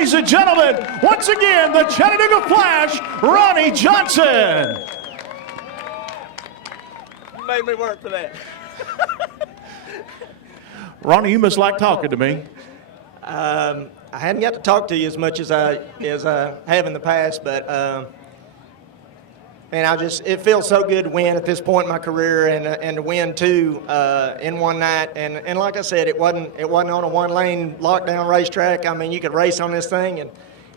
ladies and gentlemen, once again, the Chattanooga Flash, Ronnie Johnson. You made me work for that. Ronnie, you must like talking to me. I hadn't got to talk to you as much as I have in the past, but man, it feels so good to win at this point in my career, and to win two in one night. And like I said, it wasn't on a one-lane lockdown racetrack. I mean, you could race on this thing,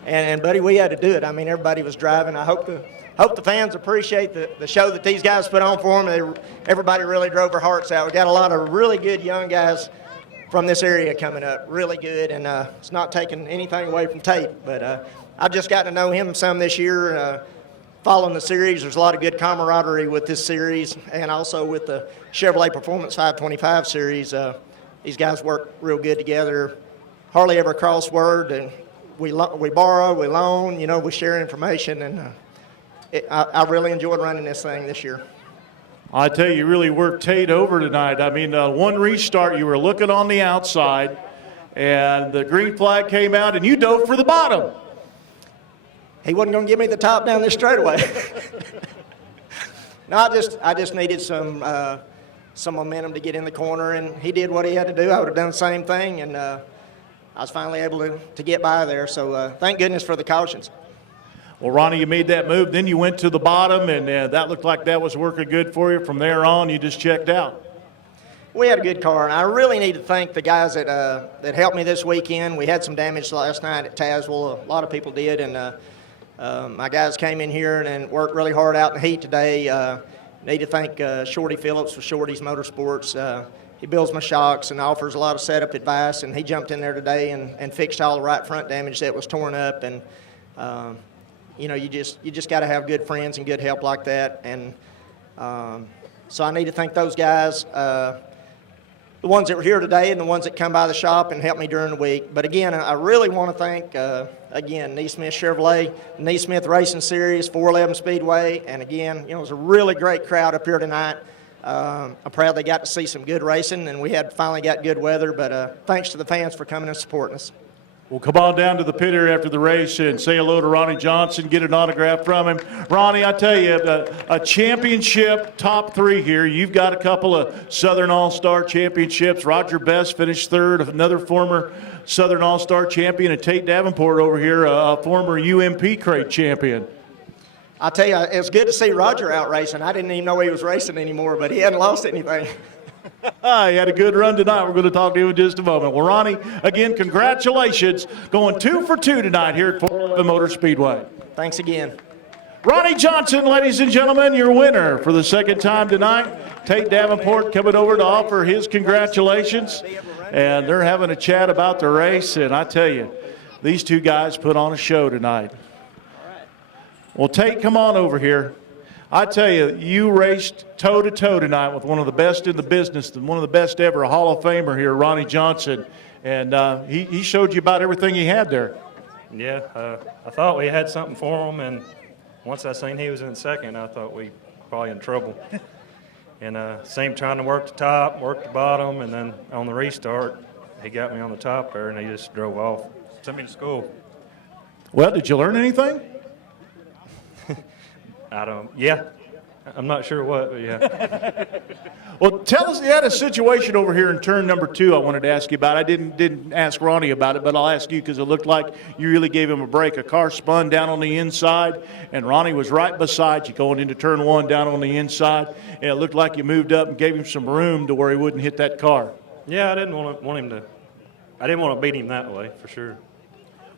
and buddy, we had to do it. I mean, everybody was driving. I hope the fans appreciate the show that these guys put on for them. Everybody really drove their hearts out. We got a lot of really good young guys from this area coming up, really good, and it's not taking anything away from Tait, but I've just gotten to know him some this year. Following the series, there's a lot of good camaraderie with this series, and also with the Chevrolet Performance 525 series. These guys work real good together, hardly ever cross word, and we borrow, we loan, we share information, and I really enjoyed running this thing this year. I tell you, you really worked Tait over tonight. I mean, one restart, you were looking on the outside, and the green flag came out, and you dove for the bottom. He wasn't going to give me the top down this straightaway. No, I just needed some momentum to get in the corner, and he did what he had to do. I would have done the same thing, and I was finally able to get by there. So thank goodness for the cautions. Well, Ronnie, you made that move. Then you went to the bottom, and that looked like that was working good for you. From there on, you just checked out. We had a good car, and I really need to thank the guys that helped me this weekend. We had some damage last night at Tazewell. A lot of people did, and my guys came in here and worked really hard out in the heat today. Need to thank Shorty Phillips with Shorty's Motorsports. He builds my shocks and offers a lot of setup advice, and he jumped in there today and fixed all the right front damage that was torn up. And you just got to have good friends and good help like that. And so I need to thank those guys. The ones that were here today and the ones that come by the shop and helped me during the week. But again, I really want to thank, Nesmith Chevrolet, Nesmith Racing Series, 411 Speedway. And again, it was a really great crowd up here tonight. I'm proud they got to see some good racing, and we had finally got good weather. But thanks to the fans for coming and supporting us. Well, come on down to the pit here after the race and say hello to Ronnie Johnson, get an autograph from him. Ronnie, I tell you, a championship top three here. You've got a couple of Southern All-Star championships. Roger Best finished third, another former Southern All-Star champion, and Tait Davenport over here, a former UMP crate champion. I tell you, it's good to see Roger out racing. I didn't even know he was racing anymore, but he hadn't lost anything. He had a good run tonight. We're going to talk to you in just a moment. Well, Ronnie, again, congratulations. Going 2 for 2 tonight here at 411 Motor Speedway. Thanks again. Ronnie Johnson, ladies and gentlemen, your winner for the second time tonight. Tait Davenport coming over to offer his congratulations. And they're having a chat about the race. And I tell you, these two guys put on a show tonight. Well, Tait, come on over here. I tell you, you raced toe-to-toe tonight with one of the best in the business, one of the best ever, a Hall of Famer here, Ronnie Johnson. And he showed you about everything he had there. Yeah, I thought we had something for him, and once I seen he was in second, I thought we probably in trouble. And same trying to work the top, work the bottom, and then on the restart, he got me on the top there, and he just drove off. Sent me to school. Well, did you learn anything? Yeah. I'm not sure what, but yeah. Well, tell us, you had a situation over here in turn number 2 I wanted to ask you about. I didn't ask Ronnie about it, but I'll ask you because it looked like you really gave him a break. A car spun down on the inside, and Ronnie was right beside you going into turn 1 down on the inside, and it looked like you moved up and gave him some room to where he wouldn't hit that car. Yeah, I didn't want to beat him that way, for sure.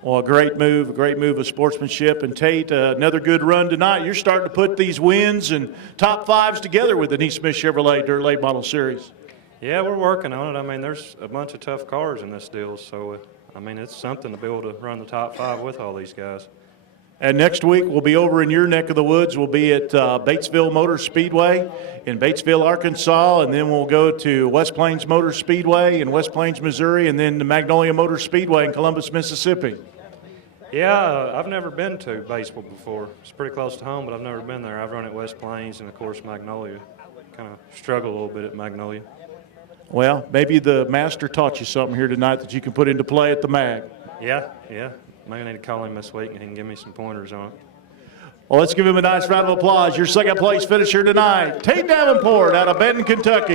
Well, a great move of sportsmanship. And Tait, another good run tonight. You're starting to put these wins and top 5s together with the Nesmith Chevrolet Dirt Late Model Series. Yeah, we're working on it. I mean, there's a bunch of tough cars in this deal, so, I mean, it's something to be able to run the top 5 with all these guys. And next week, we'll be over in your neck of the woods. We'll be at Batesville Motor Speedway in Batesville, Arkansas, and then we'll go to West Plains Motor Speedway in West Plains, Missouri, and then the Magnolia Motor Speedway in Columbus, Mississippi. Yeah, I've never been to Batesville before. It's pretty close to home, but I've never been there. I've run at West Plains and, of course, Magnolia. Kind of struggle a little bit at Magnolia. Well, maybe the master taught you something here tonight that you can put into play at the Mag. Yeah. maybe I need to call him this week and he can give me some pointers on it. Well, let's give him a nice round of applause. Your second place finisher tonight, Tait Davenport out of Benton, Kentucky.